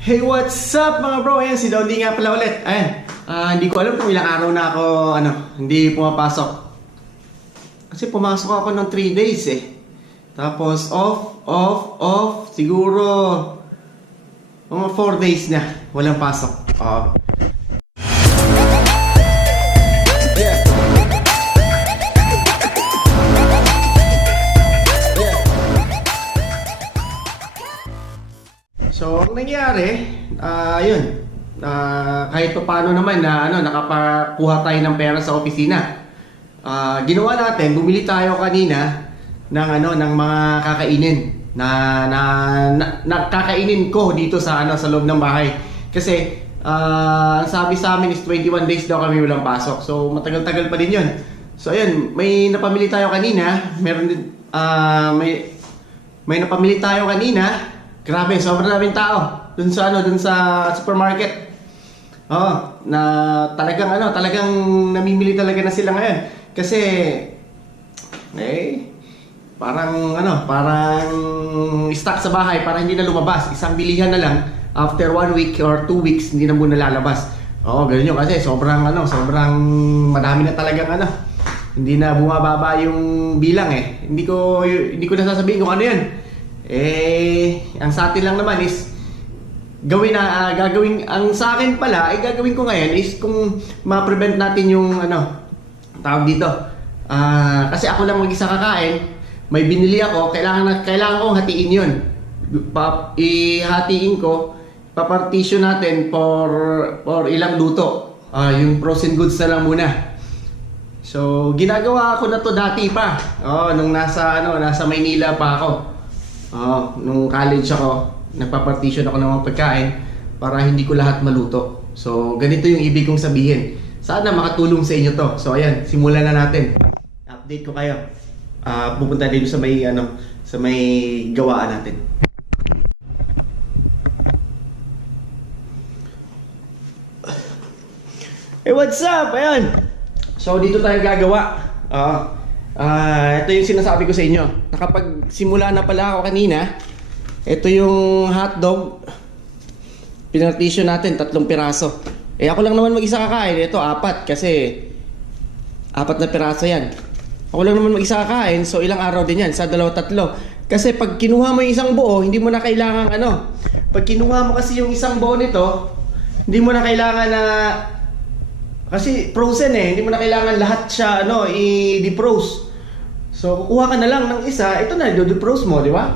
Hey, what's up mga bro? Ayan, si Dondy nga pala ulit. Ayan, hindi ko alam kung ilang araw na ako, hindi pumapasok. Kasi pumasok ako ng 3 days eh. Tapos off, siguro mga 4 days na walang pasok. So, ang nangyari, yun, kahit pa paano naman na nakapakuha tayo ng pera sa opisina. Ginawa natin, bumili tayo kanina ng mga kakainin na kakainin ko dito sa loob ng bahay. Kasi ang sabi sa amin is 21 days daw kami walang pasok. So, matagal-tagal pa din yun. So, ayun, may napamili tayo kanina. Meron din, may napamili tayo kanina. Grabe, sobrang daming tao dun sa supermarket. Na talagang namimili talaga na sila ngayon. Kasi parang stock sa bahay para hindi na lumabas. Isang bilihan na lang after 1 week or 2 weeks hindi na muna lalabas. Ganun yun kasi sobrang madami na talagang hindi na bumababa yung bilang eh. Hindi ko nasasabihin kung ano yun. Ang sa atin lang naman is gagawin ang sa akin pala ay gagawin ko ngayon is kung ma-prevent natin yung tawag dito. Kasi ako lang mag-isa kakain, may binili ako, kailangan kong hatiin 'yun. Ihatiin ko, papartition natin for ilang luto. Yung frozen goods na lang muna. So, ginagawa ko na to dati pa. Nung nasa Maynila pa ako. Nung college ako, nagpa-partition ako ng mga pagkain para hindi ko lahat maluto. So, ganito yung ibig kong sabihin. Sana makatulong sa inyo to. So, ayan, simulan na natin. Update ko kayo. Pupunta dito sa may gawaan natin. Hey, what's up? Ayan. So, dito tayo gagawa. Ito yung sinasabi ko sa inyo. Nakapagsimula na pala ako kanina. Ito yung hotdog. Pinartition natin, 3 piraso. Ako lang naman mag-isa kakain. Ito, 4 kasi 4 na piraso yan. Ako lang naman mag-isa kakain, so ilang araw din yan, sa 2-3. Kasi pag kinuha mo yung isang buo, hindi mo na kailangan pag kinuha mo kasi yung isang buo nito, hindi mo na kailangan na kasi frozen hindi mo na kailangan lahat siya i-defrost. So, kukuha ka na lang ng isa, ito na, do-defrost mo, di ba?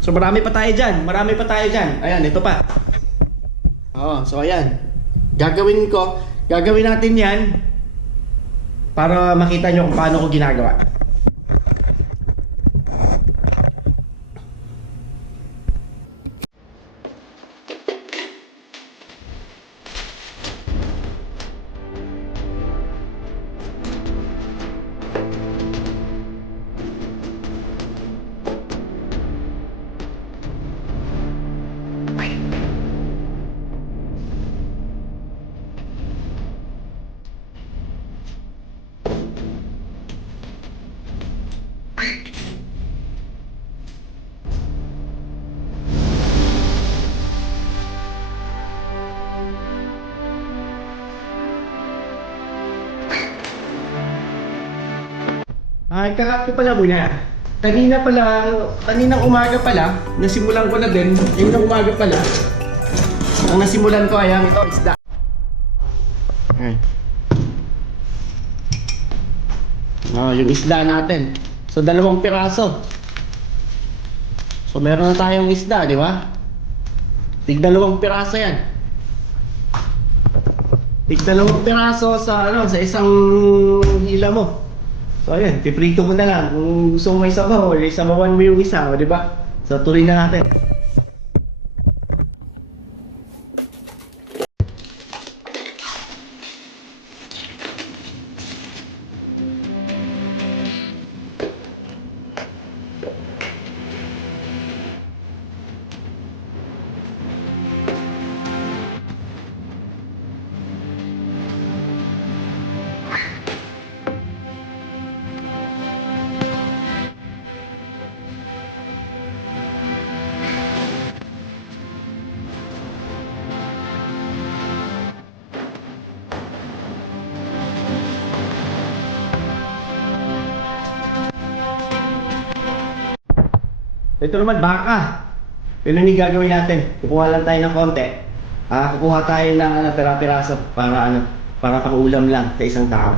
So, marami pa tayo dyan. Ayan, ito pa. So, ayan. Gagawin natin yan para makita nyo kung paano ko ginagawa. Kakapit pala muna. Kaninang umaga pala, nasimulan ko na din. Kaninang umaga pala, ang nasimulan ko ay ito, isda. Yung isda natin. So, 2 piraso. So, meron na tayong isda, di ba? 2 piraso yan. 2 piraso sa isang hila mo. So ayan, piprito mo na lang. Kung gusto mo may sabaw, sabawan mo yung isa, di ba? So tuloy na natin. Ito naman, baka. Pero hindi gagawin natin. Kukuha lang tayo ng konti. Kukuha tayo ng pera-peraso para pang-ulam lang sa isang tao.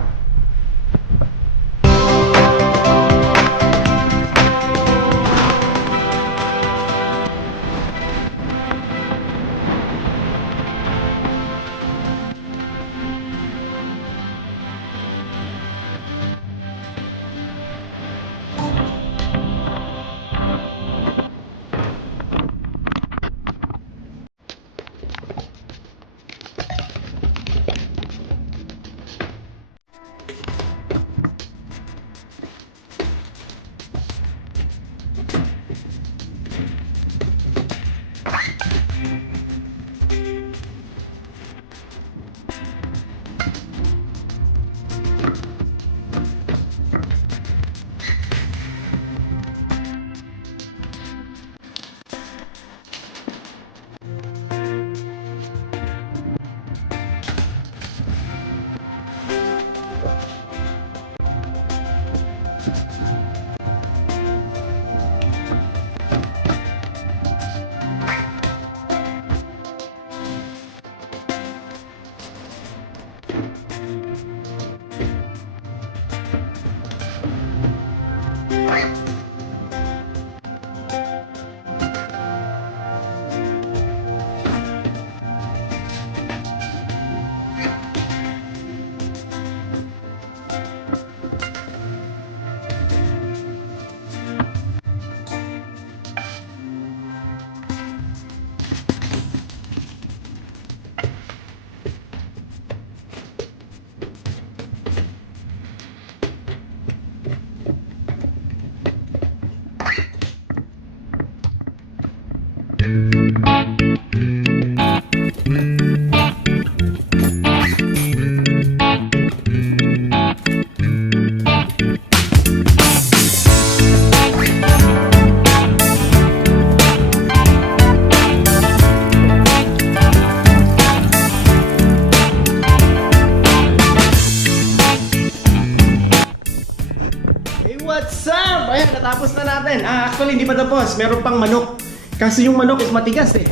What's up? Ayan, natapos na natin. Actually, hindi pa tapos. Meron pang manok. Kasi yung manok is matigas eh.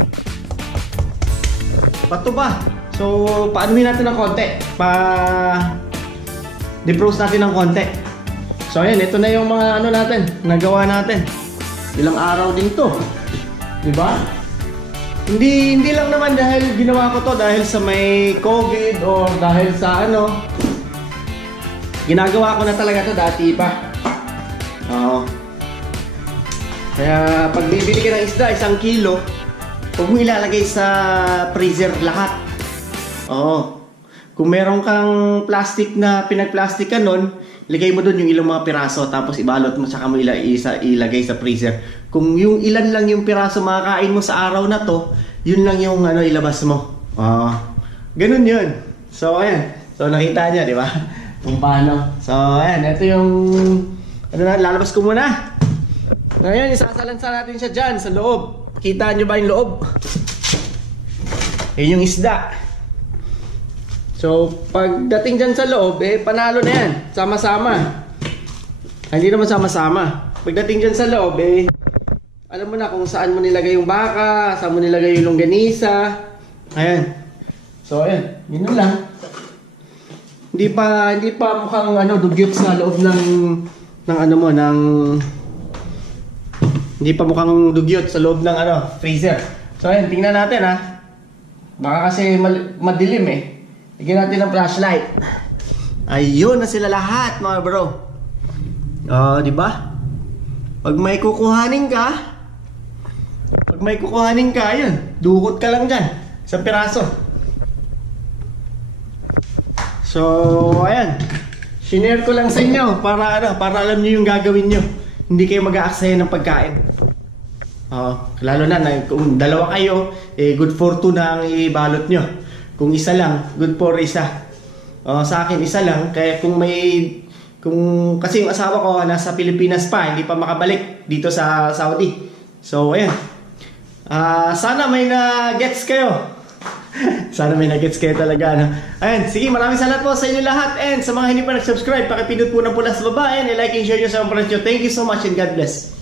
Bato ba? So, paanuhin natin ng konti. Deproast natin ng konti. So, ayan, ito na yung mga ano natin, nagawa natin. Ilang araw din to. Diba? Hindi lang naman dahil ginawa ko to dahil sa may COVID or dahil sa ano. Ginagawa ko na talaga to dati pa. Oo. Kaya pag bibili ka ng isda, 1 kilo, huwag mo ilalagay sa freezer lahat. Oo. Kung meron kang plastic na pinag-plastic ka nun, ilagay mo dun yung ilang mga piraso, tapos ibalot mo, saka mo ilagay sa freezer. Kung yung ilan lang yung piraso makakain mo sa araw na to, yun lang yung ano, ilabas mo. Oo. Ganun yun. So, ayan. So, nakita niya, di ba? Kung paano. So, ayan. Ito yung ano na, lalabas ko muna. Ngayon, isasalansa natin siya dyan sa loob. Kita nyo ba yung loob? Yung isda. So, pagdating dyan sa loob, panalo na yan. Sama-sama. Hindi naman sama-sama. Pagdating dyan sa loob, alam mo na kung saan mo nilagay yung baka, saan mo nilagay yung longganisa. Ayan. So, ayan. Yun lang. Hindi pa mukhang dugyot sa loob ng hindi pa mukhang dugyot sa loob ng freezer. So ayan, tingnan natin ha. Baka kasi madilim eh. Bigyan natin ng flashlight. Ayun na sila lahat mga bro. Di ba? Pag may kukuhanin ka, ayun, dukot ka lang dyan sa piraso. So ayan. Shinare ko lang sa inyo para alam niyo yung gagawin niyo. Hindi kayo mag-aaksaya ng pagkain. Lalo na kung dalawa kayo, good for 2 na ang ibalot nyo. Kung isa lang, good for isa. Sa akin isa lang, kaya kasi yung asawa ko nasa Pilipinas pa, hindi pa makabalik dito sa Saudi. So ayan. Sana may na-gets kayo. Sana may nag-gets kayo talaga. Ayan, sige, maraming salamat po sa inyo lahat. And sa mga hindi pa nag-subscribe, pakipindot po ng pula sa baba. And like and share nyo sa mga nyo. Thank you so much and God bless.